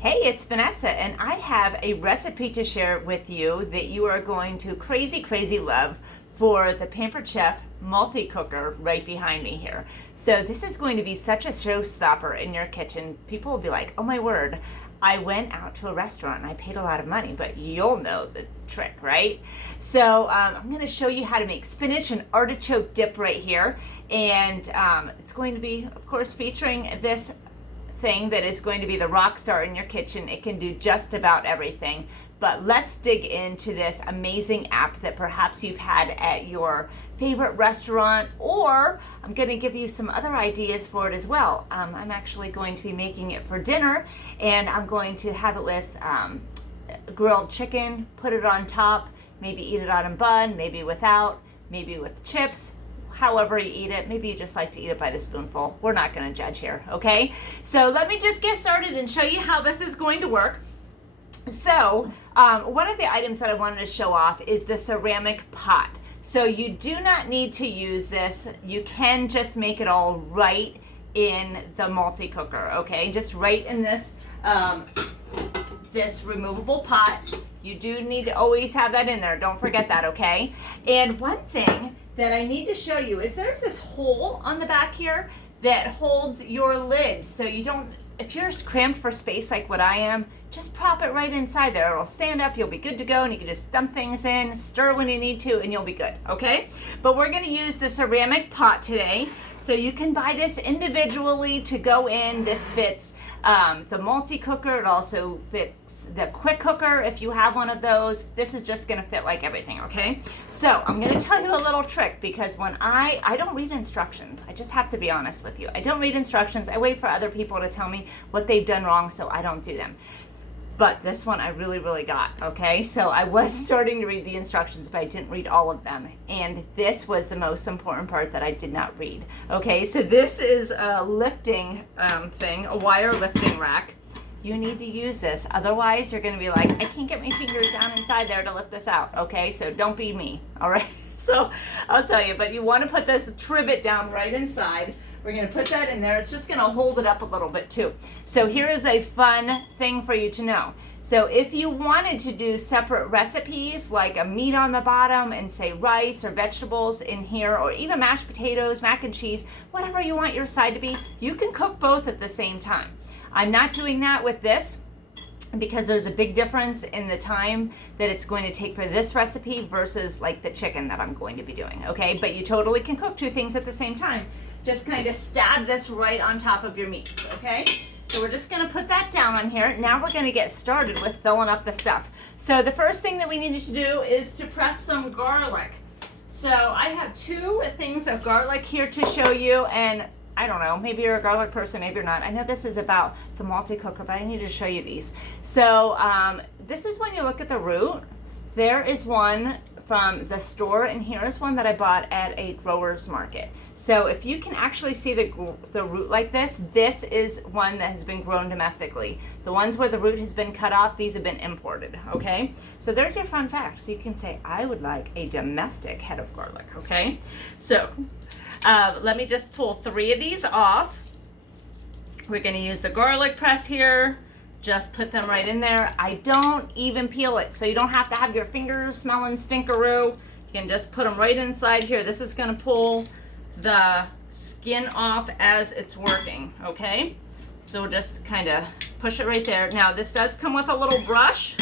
Hey, it's Vanessa, and I have a recipe to share with you that you are going to crazy love for the Pampered Chef multi-cooker right behind me here. So this is going to be such a showstopper in your kitchen. People will be like, oh my word, I went out to a restaurant and I paid a lot of money, but you'll know the trick, right? So I'm going to show you how to make spinach and artichoke dip right here. And it's going to be, of course, featuring this thing that is going to be the rock star in your kitchen. It can do just about everything. But let's dig into this amazing app that perhaps you've had at your favorite restaurant, or I'm going to give you some other ideas for it as well. I'm actually going to be making it for dinner, and I'm going to have it with grilled chicken, put it on top, maybe eat it on a bun, maybe without, maybe with chips. However you eat it, maybe you just like to eat it by the spoonful. We're not going to judge here, okay? So let me just get started and show you how this is going to work. So one of the items that I wanted to show off is the ceramic pot. So you do not need to use this. You can just make it all right in the multi-cooker, okay? Just right in this this removable pot. You do need to always have that in there. Don't forget that, okay? And one thing that I need to show you is there's this hole on the back here that holds your lid, so you don't, if you're cramped for space like what I am, just prop it right inside there. It'll stand up, you'll be good to go, and you can just dump things in, stir when you need to, and you'll be good, okay? But we're gonna use the ceramic pot today. So you can buy this individually to go in. This fits the multi-cooker. It also fits the quick cooker if you have one of those. This is just gonna fit like everything, okay? So I'm gonna tell you a little trick, because when I don't read instructions. I just have to be honest with you. I don't read instructions. I wait for other people to tell me what they've done wrong so I don't do them. But this one I really got, okay? So I was starting to read the instructions, but I didn't read all of them. And this was the most important part that I did not read, okay? So this is a lifting thing, a wire lifting rack. You need to use this. Otherwise, you're gonna be like, I can't get my fingers down inside there to lift this out, okay? So don't be me, all right? So I'll tell you, but you wanna put this trivet down right inside. We're gonna put that in there. It's just gonna hold it up a little bit too. So here is a fun thing for you to know. So if you wanted to do separate recipes, like a meat on the bottom and say rice or vegetables in here, or even mashed potatoes, mac and cheese, whatever you want your side to be, you can cook both at the same time. I'm not doing that with this, because there's a big difference in the time that it's going to take for this recipe versus like the chicken that I'm going to be doing, okay? But you totally can cook two things at the same time. Just kind of stab this right on top of your meats, okay? So we're just gonna put that down on here. Now we're gonna get started with filling up the stuff. So the first thing that we needed to do is to press some garlic. So I have two things of garlic here to show you, and I don't know, maybe you're a garlic person, maybe you're not. I know this is about the multi-cooker, but I need to show you these. So this is when you look at the root. There is one from the store, and here is one that I bought at a grower's market. So if you can actually see the root like this, this is one that has been grown domestically. The ones where the root has been cut off, these have been imported, okay? So there's your fun fact. So you can say, I would like a domestic head of garlic, okay? So let me just pull 3 of these off. We're gonna use the garlic press here. Just put them right in there. I don't even peel it, so you don't have to have your fingers smelling stinkeroo. You can just put them right inside here. This is gonna pull the skin off as it's working, okay? So we'll just kind of push it right there. Now this does come with a little brush.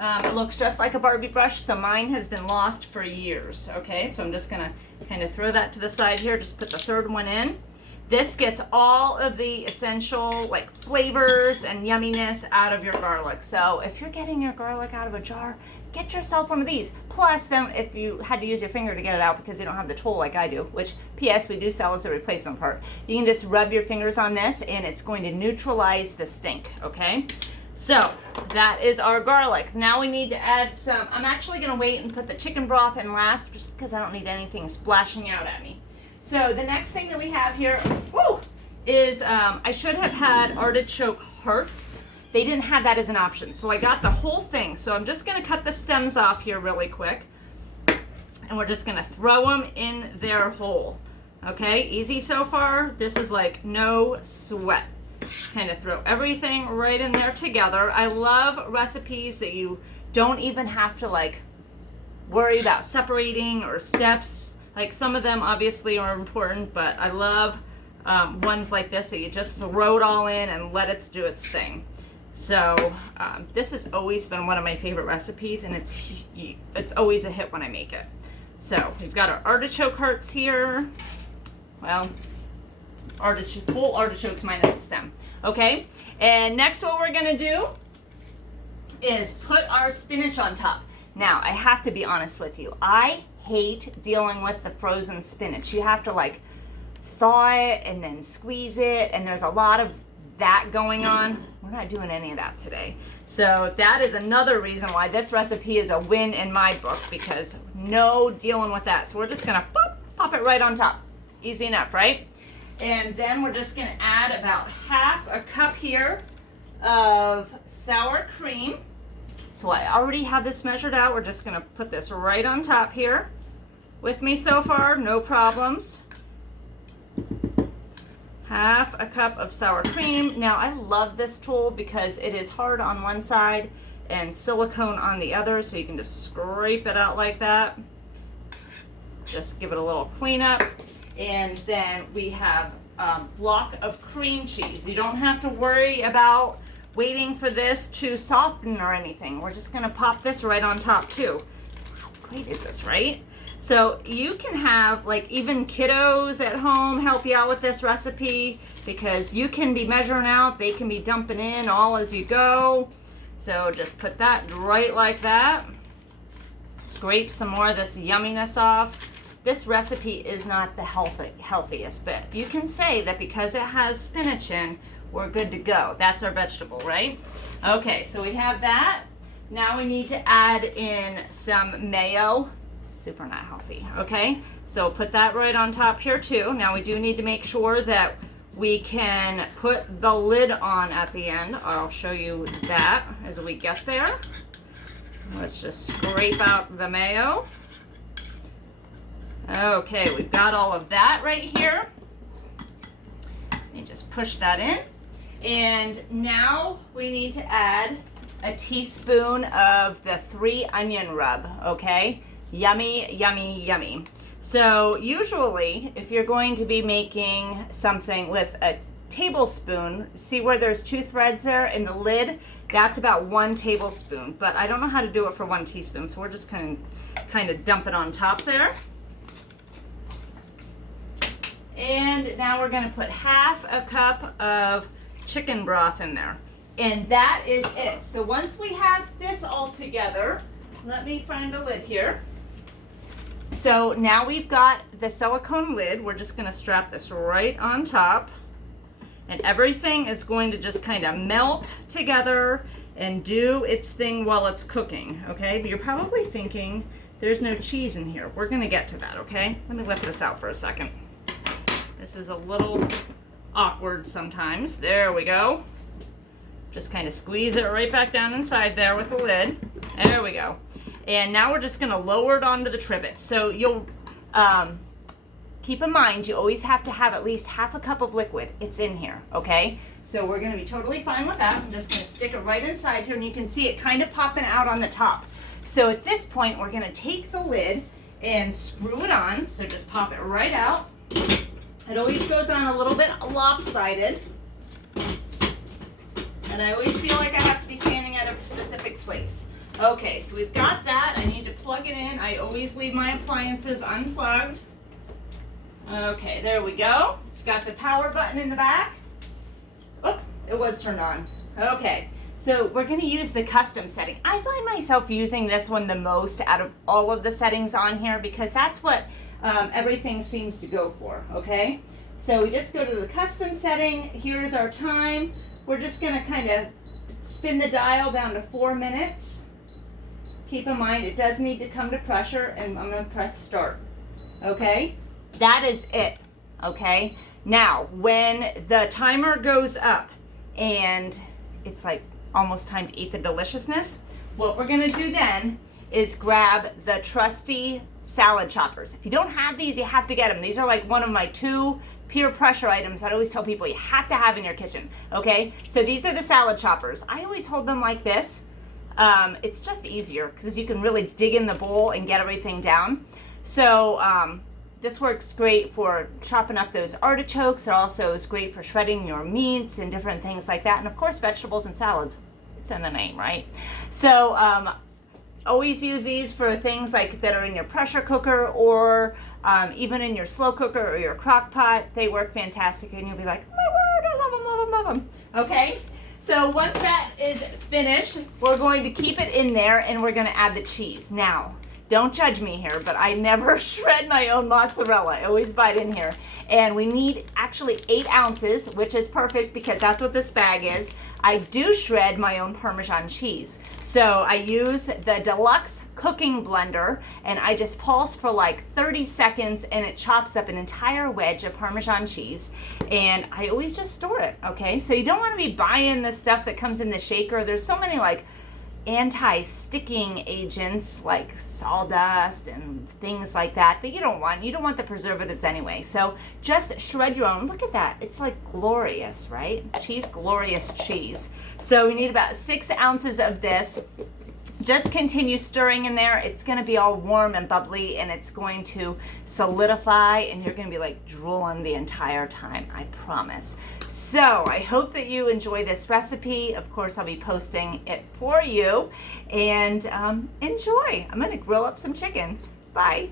It looks just like a Barbie brush, so mine has been lost for years, okay? So I'm just gonna kind of throw that to the side here, just put the third one in. This gets all of the essential like flavors and yumminess out of your garlic. So if you're getting your garlic out of a jar, get yourself one of these. Plus, then if you had to use your finger to get it out because you don't have the tool like I do, which P.S. we do sell as a replacement part, you can just rub your fingers on this and it's going to neutralize the stink, okay? So that is our garlic. Now we need to add some, I'm actually gonna wait and put the chicken broth in last just because I don't need anything splashing out at me. So the next thing that we have here, is I should have had artichoke hearts. They didn't have that as an option, so I got the whole thing. So I'm just gonna cut the stems off here really quick, and we're just gonna throw them in their hole. Okay, easy so far. This is like no sweat. Just kind of throw everything right in there together. I love recipes that you don't even have to like worry about separating or steps. Like some of them obviously are important, but I love ones like this that you just throw it all in and let it do its thing. So this has always been one of my favorite recipes, and it's always a hit when I make it. So we've got our artichoke hearts here. Well, whole artichokes minus the stem. Okay, and next what we're gonna do is put our spinach on top. Now I have to be honest with you, I hate dealing with the frozen spinach. You have to like thaw it and then squeeze it, and there's a lot of that going on. We're not doing any of that today. So that is another reason why this recipe is a win in my book, because no dealing with that. So we're just gonna pop it right on top. Easy enough, right? And then we're just gonna add about half a cup here of sour cream. So I already have this measured out. We're just gonna put this right on top here. With me so far, no problems. Half a cup of sour cream. Now I love this tool because it is hard on one side and silicone on the other, so you can just scrape it out like that. Just give it a little cleanup. And then we have a block of cream cheese. You don't have to worry about waiting for this to soften or anything. We're just gonna pop this right on top too. How great is this, right? So you can have like even kiddos at home help you out with this recipe, because you can be measuring out, they can be dumping in all as you go. So just put that right like that. Scrape some more of this yumminess off. This recipe is not the healthiest, but you can say that because it has spinach in, we're good to go. That's our vegetable, right? Okay, so we have that. Now we need to add in some mayo. Super not healthy, okay? So put that right on top here too. Now we do need to make sure that we can put the lid on at the end. I'll show you that as we get there. Let's just scrape out the mayo. Okay, we've got all of that right here. And just push that in. And now we need to add a teaspoon of the 3 onion rub, okay? Yummy, yummy, yummy. So usually if you're going to be making something with a tablespoon, see where there's 2 threads there in the lid? That's about 1 tablespoon, but I don't know how to do it for 1 teaspoon, so we're just kind of dump it on top there. And now we're gonna put half a cup of chicken broth in there. And that is it. So once we have this all together, let me find a lid here. So now we've got the silicone lid. We're just gonna strap this right on top. And everything is going to just kind of melt together and do its thing while it's cooking, okay? But you're probably thinking, there's no cheese in here. We're gonna get to that, okay? Let me lift this out for a second. This is a little awkward sometimes. There we go. Just kind of squeeze it right back down inside there with the lid. There we go. And now we're just gonna lower it onto the trivet. So you'll keep in mind, you always have to have at least half a cup of liquid. It's in here, okay? So we're gonna be totally fine with that. I'm just gonna stick it right inside here, and you can see it kind of popping out on the top. So at this point, we're gonna take the lid and screw it on. So just pop it right out. It always goes on a little bit lopsided. And I always feel like I have to be standing at a specific place. Okay, so we've got that. I need to plug it in. I always leave my appliances unplugged. Okay, there we go. It's got the power button in the back. Oh, it was turned on. Okay, so we're gonna use the custom setting. I find myself using this one the most out of all of the settings on here, because that's what everything seems to go for, okay? So we just go to the custom setting. Here's our time. We're just gonna kind of spin the dial down to 4 minutes. Keep in mind, it does need to come to pressure, and I'm gonna press start, okay? That is it, okay? Now, when the timer goes up and it's like almost time to eat the deliciousness, what we're gonna do then is grab the trusty salad choppers. If you don't have these, you have to get them. These are like one of my 2 peer pressure items that I always tell people you have to have in your kitchen, okay? So these are the salad choppers. I always hold them like this. It's just easier because you can really dig in the bowl and get everything down. So this works great for chopping up those artichokes. It also is great for shredding your meats and different things like that. And of course, vegetables and salads. It's in the name, right? So always use these for things like that are in your pressure cooker or even in your slow cooker or your crock pot. They work fantastic and you'll be like, oh my word, I love them, love them, love them. Okay, so once that is finished, we're going to keep it in there and we're gonna add the cheese. Now, don't judge me here, but I never shred my own mozzarella. I always buy it in here. And we need actually 8 ounces, which is perfect because that's what this bag is. I do shred my own Parmesan cheese. So I use the deluxe cooking blender and I just pulse for like 30 seconds and it chops up an entire wedge of Parmesan cheese. And I always just store it, okay? So you don't want to be buying the stuff that comes in the shaker. There's so many like anti-sticking agents like sawdust and things like that you don't want. You don't want the preservatives anyway. So just shred your own. Look at that. It's like glorious, right? Cheese, glorious cheese. So we need about 6 ounces of this. Just continue stirring in there. It's going to be all warm and bubbly and it's going to solidify and you're going to be like drooling the entire time, I promise. So I hope that you enjoy this recipe. Of course, I'll be posting it for you and enjoy. I'm going to grill up some chicken. Bye.